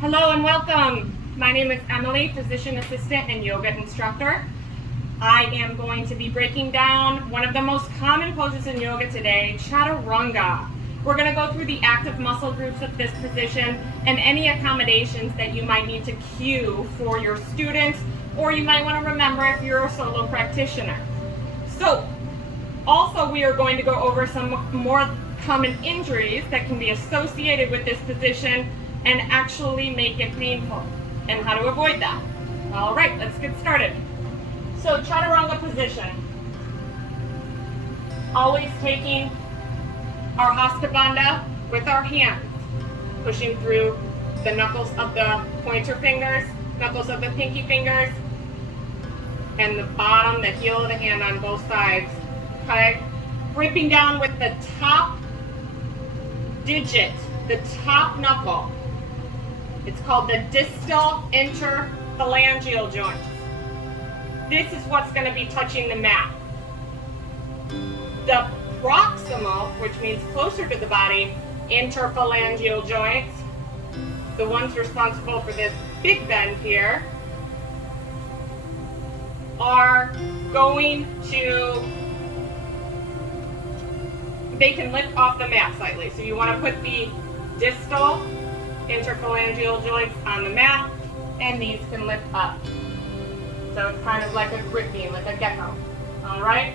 Hello and welcome. My name is Emily, physician assistant and yoga instructor. I am going to be breaking down one of the most common poses in yoga today, Chaturanga. We're going to go through the active muscle groups of this position and any accommodations that you might need to cue for your students, or you might want to remember if you're a solo practitioner. So, also we are going to go over some more common injuries that can be associated with this position and actually make it painful, and how to avoid that. All right, let's get started. So, Chaturanga position. Always taking our Hasta Bandha with our hands, pushing through the knuckles of the pointer fingers, knuckles of the pinky fingers, and the bottom, the heel of the hand on both sides. Okay? Gripping down with the top digit, the top knuckle. It's called the distal interphalangeal joint. This is what's going to be touching the mat. The proximal, which means closer to the body, interphalangeal joints, the ones responsible for this big bend here, are going to, they can lift off the mat slightly. So you want to put the distal interphalangeal joints on the mat, and these can lift up. So it's kind of like a gripping, like a gecko. All right?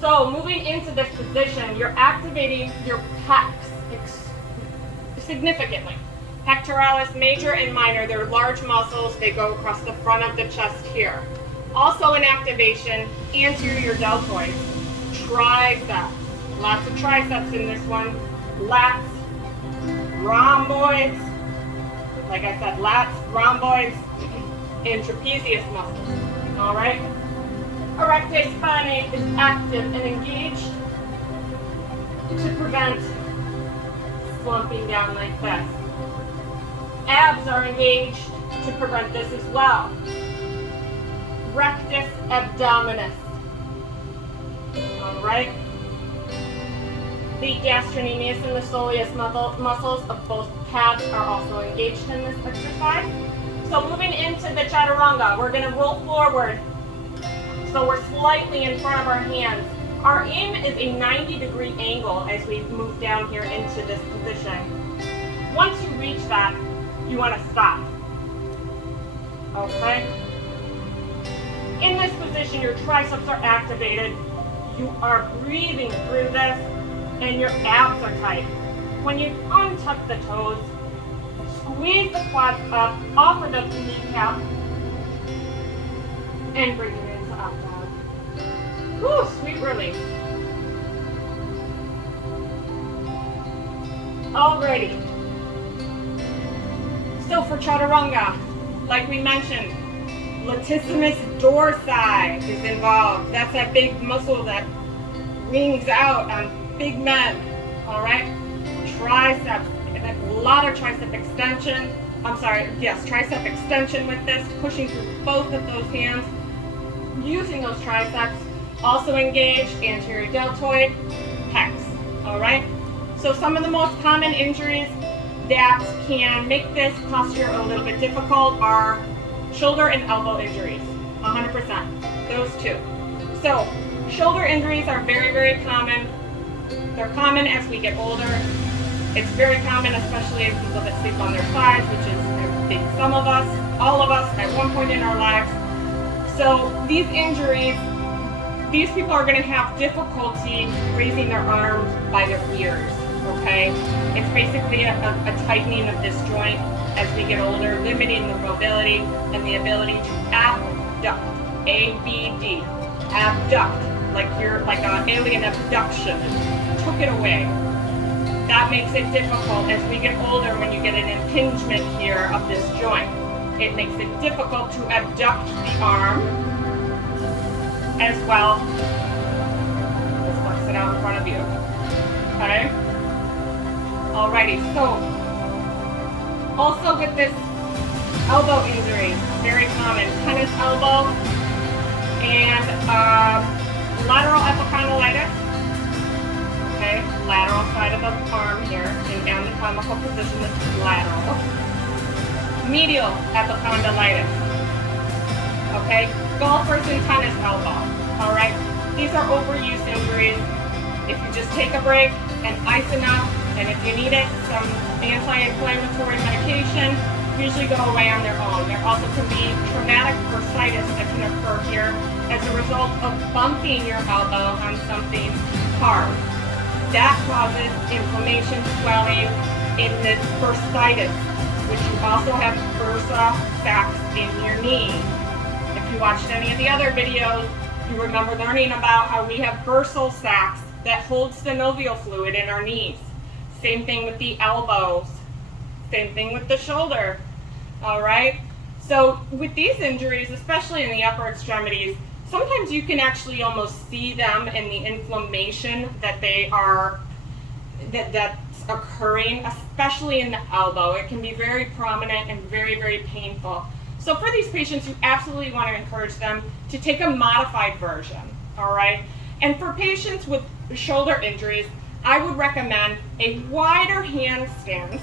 So moving into this position, you're activating your pecs significantly. Pectoralis major and minor, they're large muscles. They go across the front of the chest here. Also in activation, anterior deltoids, triceps. Lots of triceps in this one. Lats, rhomboids, like I said, lats, rhomboids, and trapezius muscles. All right? Erecte Spinae is active and engaged to prevent slumping down like this. Abs are engaged to prevent this as well. Rectus abdominis. All right? The gastrocnemius and the soleus muscles of both calves are also engaged in this exercise. So moving into the Chaturanga, we're going to roll forward. So we're slightly in front of our hands. Our aim is a 90-degree angle as we move down here into this position. Once you reach that, you want to stop. Okay? In this position, your triceps are activated. You are breathing through this, and your abs are tight. When you untuck the toes, squeeze the quads up off of the kneecap, and bring it into up dog. Whew, sweet relief. Alrighty. So for Chaturanga, like we mentioned, Latissimus Dorsi is involved. That's that big muscle that rings out on big men. All right? Triceps. A lot of tricep extension. Tricep extension with this, pushing through both of those hands, using those triceps. Also engaged anterior deltoid, pecs. All right? So some of the most common injuries that can make this posture a little bit difficult are shoulder and elbow injuries. 100%. Those two. So shoulder injuries are very, very common. They're common as we get older. It's very common, especially in people that sleep on their sides, which is, I think, some of us, all of us, at one point in our lives. So these injuries, these people are going to have difficulty raising their arms by their ears, okay? It's basically a tightening of this joint as we get older, limiting the mobility and the ability to abduct, A-B-D, abduct, like an alien abduction, took it away. That makes it difficult as we get older. When you get an impingement here of this joint, it makes it difficult to abduct the arm as well. Let's flex it out in front of you. Okay? Alrighty, so also with this elbow injury, very common, tennis elbow and lateral epicondylitis. Okay, lateral side of the arm here, in anatomical position, this is lateral. medial epicondylitis. Okay, golfers and tennis elbow. All right, these are overuse injuries. If you just take a break and ice enough, and if you need it, some anti-inflammatory medication usually go away on their own. There also can be traumatic bursitis that can occur here as a result of bumping your elbow on something hard. That causes inflammation, swelling in the bursitis, which you also have Bursa Sacks in your knee. If you watched any of the other videos, you remember learning about how we have Bursa Sacks that hold synovial fluid in our knees. Same thing with the elbows. Same thing with the shoulder. All right? So with these injuries, especially in the upper extremities, sometimes you can actually almost see them in the inflammation that that's occurring, especially in the elbow. It can be very prominent and very, very painful. So for these patients, you absolutely want to encourage them to take a modified version, all right? And for patients with shoulder injuries, I would recommend a wider hand stance,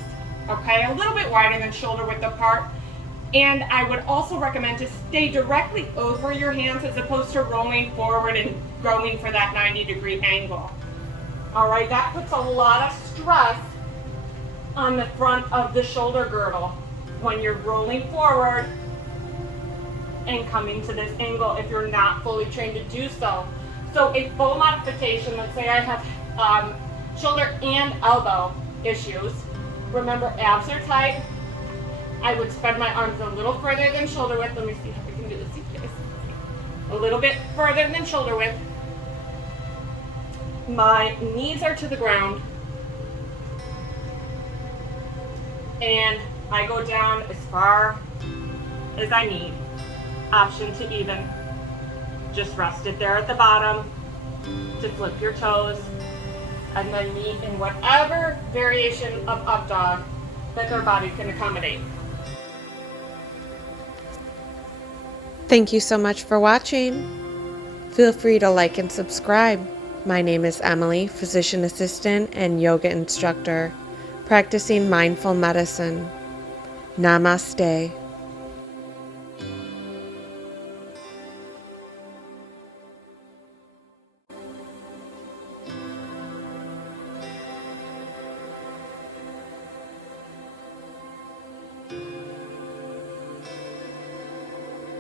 okay, a little bit wider than shoulder width apart. And I would also recommend to stay directly over your hands as opposed to rolling forward and going for that 90-degree angle. All right, that puts a lot of stress on the front of the shoulder girdle when you're rolling forward and coming to this angle if you're not fully trained to do so. So a full modification, let's say I have shoulder and elbow issues. Remember, abs are tight. I would spread my arms a little further than shoulder width. Let me see how we can do this, you guys. A little bit further than shoulder width. My knees are to the ground. And I go down as far as I need. Option to even just rest it there at the bottom to flip your toes and then meet in whatever variation of up dog that their body can accommodate. Thank you so much for watching. Feel free to like and subscribe. My name is Emily, physician assistant and yoga instructor, practicing mindful medicine. Namaste.